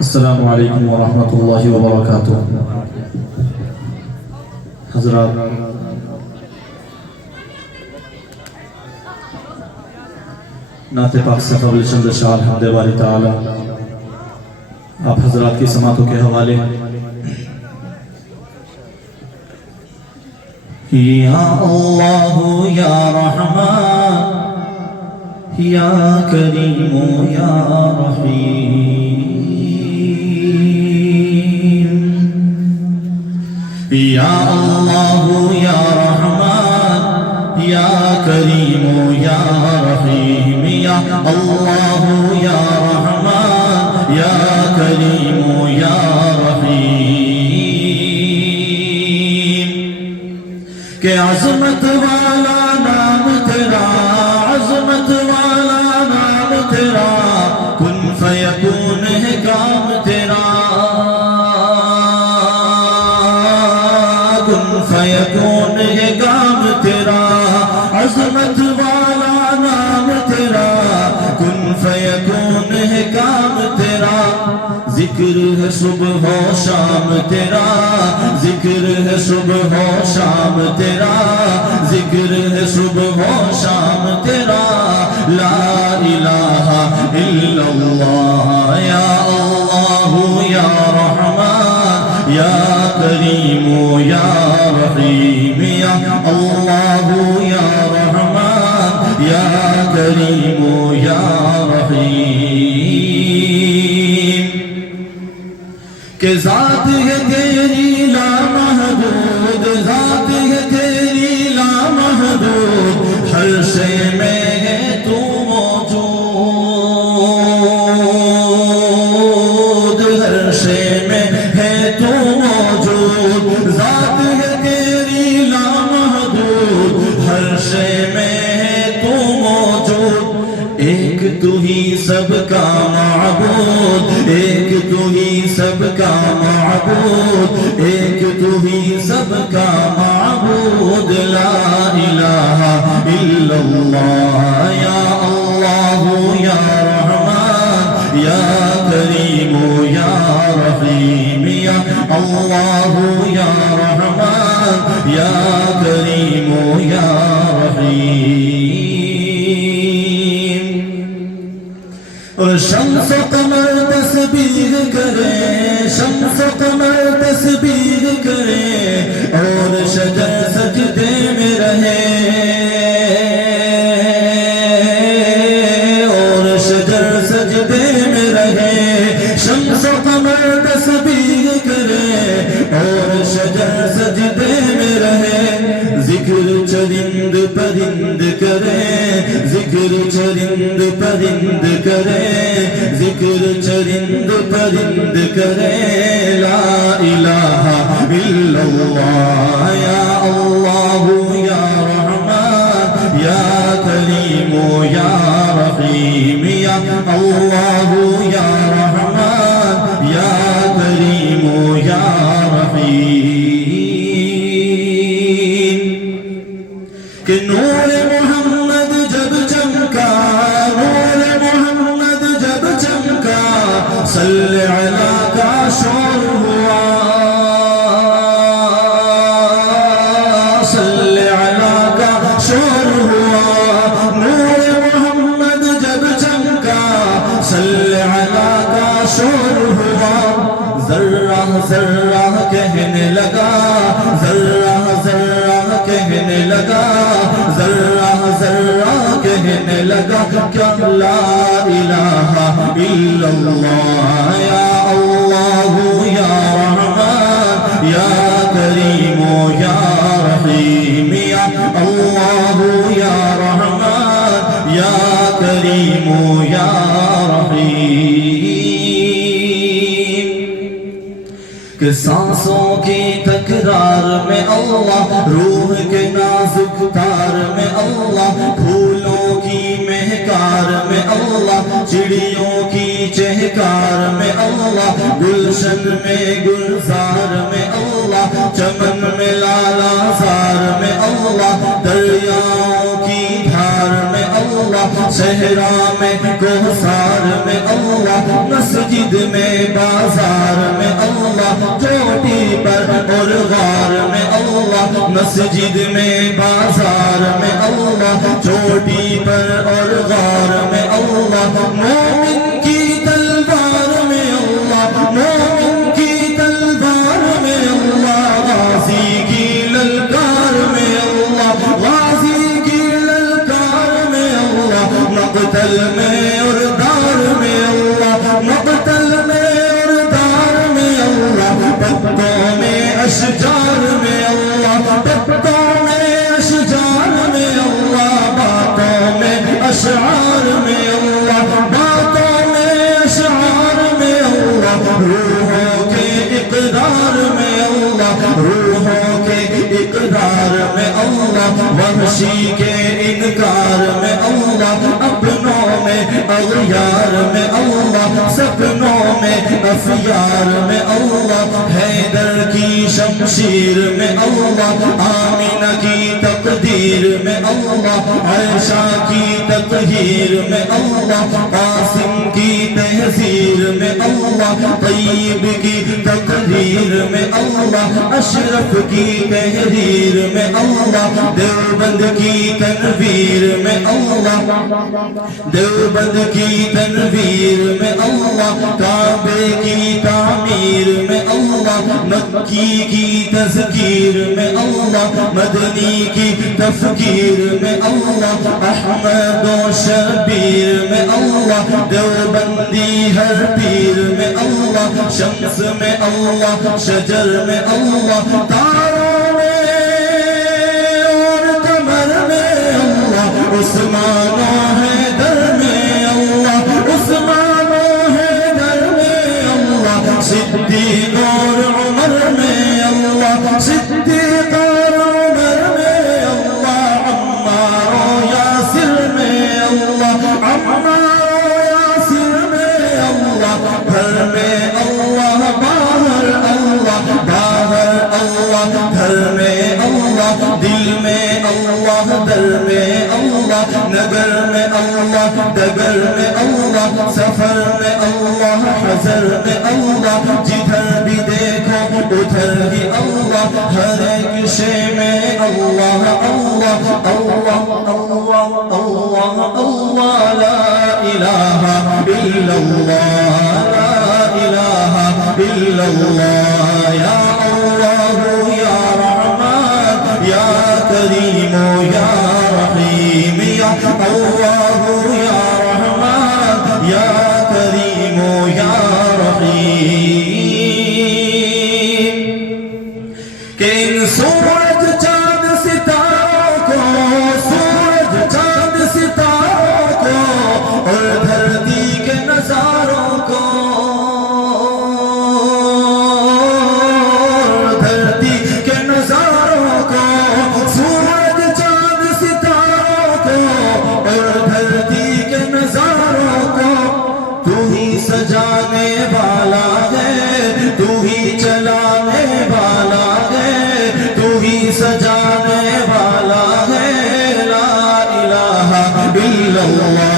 السلام علیکم ورحمۃ اللہ وبرکاتہ۔ حضرات، نعت پاک سے قبل چند اشعار حمد باری تعالی آپ حضرات کی سماعتوں کے حوالے۔ یا اللہ یا رحمان یا کریم یا رحیم، یا اللہ یا رحمان یا کریم یا رحیم، یا اللہ یا رحمان یا کریم یا رحیم۔ کہ عظمت والا نام تیرا، عظمت والا نام تیرا، کن فیکون ہے کام تیرا، کن فیکون ہے کام تیرا، عظمت والا نام تیرا، کن فیکون ہے کام تیرا۔ ذکر ہے صبح و شام تیرا، ذکر ہے صبح و شام تیرا، ذکر ہے صبح و شام تیرا، لا الہ الا اللہ۔ یا اللہ یا رحمان یا کریم یا رحیم، یا اللہ یا رحمان یا کریم یا رحیم۔ کہ ذات ہے تیری لامحدود، ذات ہے تیری لامحدود، ہر شے میں ہے تو موجود، ہر شے میں ہے تو موجود، ذات ہے تیری لامحدود، ہر شے میں ہے تو موجود۔ ایک تو ہی سب کا معبود، ایک تو ہی سب کا معبود، ایک تو ہی سب کا معبود، لا الہ الا اللہ۔ یا اللہ یا رحمان یا کریم یا رحیم، یا اللہ یا رحمان یا کریم یا رحیم۔ اور شمس و قمر تسبیح کرے، شمس و قمر تسبیح کرے، اور شجر سجدے میں رہے، اور شجر سجدے میں رہے۔ شمس و قمر تسبیح کرے اور شجر سجدے میں رہے، ذکر چرند پرند کرے، ذکر چرند پرند کرے، ذکر چرند پرند کرے، لا الہ الا اللہ۔ یا اللہ یا رحمان یا کریم یا رحیم، یا اللہ یا رحمان یا کریم یا رحیم۔ کہ نور محمد جب چمکا، نور محمد جب چمکا، صلی علی کا شور ہوا، صلی علی کا شور ہوا۔ نور محمد جب چمکا، صلی علی کا شور ہوا۔ ذرہ ذرہ کہنے لگا، ذرہ ذرہ کہنے لگا، ذرہ ذرہ کہنے لگا، کیا لا الہ الا اللہ۔ یا اللہ یا رحمان یا کریم یا رحیم، یا اللہ یا رحمان یا کریم یا رحیم۔ کہ سانسوں کی تکرار میں اللہ، روح کے نازک تار میں اللہ، پھولوں کی مہکار میں اللہ، چڑیوں کی چہکار میں اللہ، گلشن میں گلزار میں اللہ، چمن میں لالا زار میں اللہ، دریاؤں کی دھار میں اللہ، اللہ صحرا میں کوثر میں اللہ مسجد میں بازار میں اللہ چوٹی پر اور غار میں اللہ مسجد میں بازار میں اللہ چوٹی پر اور غار میں اللہ مومن کی تلوار میں اللہ مومن کی تلوار میں اللہ غازی کی للکار میں اللہ غازی کی للکار میں اللہ مقتل میں اور دار میں اللہ مقتل میں اور دار میں اللہ پتوں میں اشجار میں اللہ پتوں میں اشجار میں اللہ باتوں میں اشعار میں اللہ باتوں میں اشعار میں اللہ روحوں کے اقرار میں اللہ روحوں کے اقرار میں اللہ وحشی کے انکار میں اللہ اپنوں میں اغیار میں اللہ سپنوں میں افیار میں اللہ حیدر کی شمشیر میں اللہ آمینہ کی تقدیر میں اللہ عائشہ کی تطہیر میں اللہ قاسم کی تحذیر میں اللہ طیب کی تقریر میں اللہ اشرف کی تحریر میں اللہ دیوبند کی تنویر میں اللہ دیوبند کی تنویر میں اللہ کعبے کی تعمیر میں اللہ مکی کی تذکیر میں اللہ مدنی کی تفکیر میں اللہ احمد و شبیر میں اللہ دیوبندی ہر پیر میں اللہ شمس میں اللہ شجر میں اللہ تاروں میں اور قمر میں اللہ عثمان و حیدر میں اللہ عثمان و حیدر میں اللہ صدیق اور عمر میں اللہ صدیق اور عمر میں اللہ عمار و یاسر میں اللہ عمار و یاسر میں اللہ گھر میں اللہ باہر اللہ باہر اللہ گھر میں اللہ دل میں اللہ در میں اللہ نگر میں اللہ ڈگر میں اللہ سفر میں اللہ حضر میں اللہ جدھر بھی دیکھو ادھر ہی اللہ ہر ایک شے میں اللہ اللہ اللہ اللہ اللہ اللہ لا الہ الا اللہ لا الہ الا اللہ یا اللہ یا رحمان یا کریم یا رحیم یا اللہ یا رحمان یا کریم یا رحیم کہ ان سورج چاند ستاروں کو سورج چاند ستاروں کو اور دھرتی کے نظاروں کو دھرتی کے نظاروں کو سورج چاند ستاروں کو اور دھرتی کے نظاروں کو تو ہی سجانے والا ہے تو ہی چلانے والا ہے تو ہی سجانے والا ہے لا الہ الا اللہ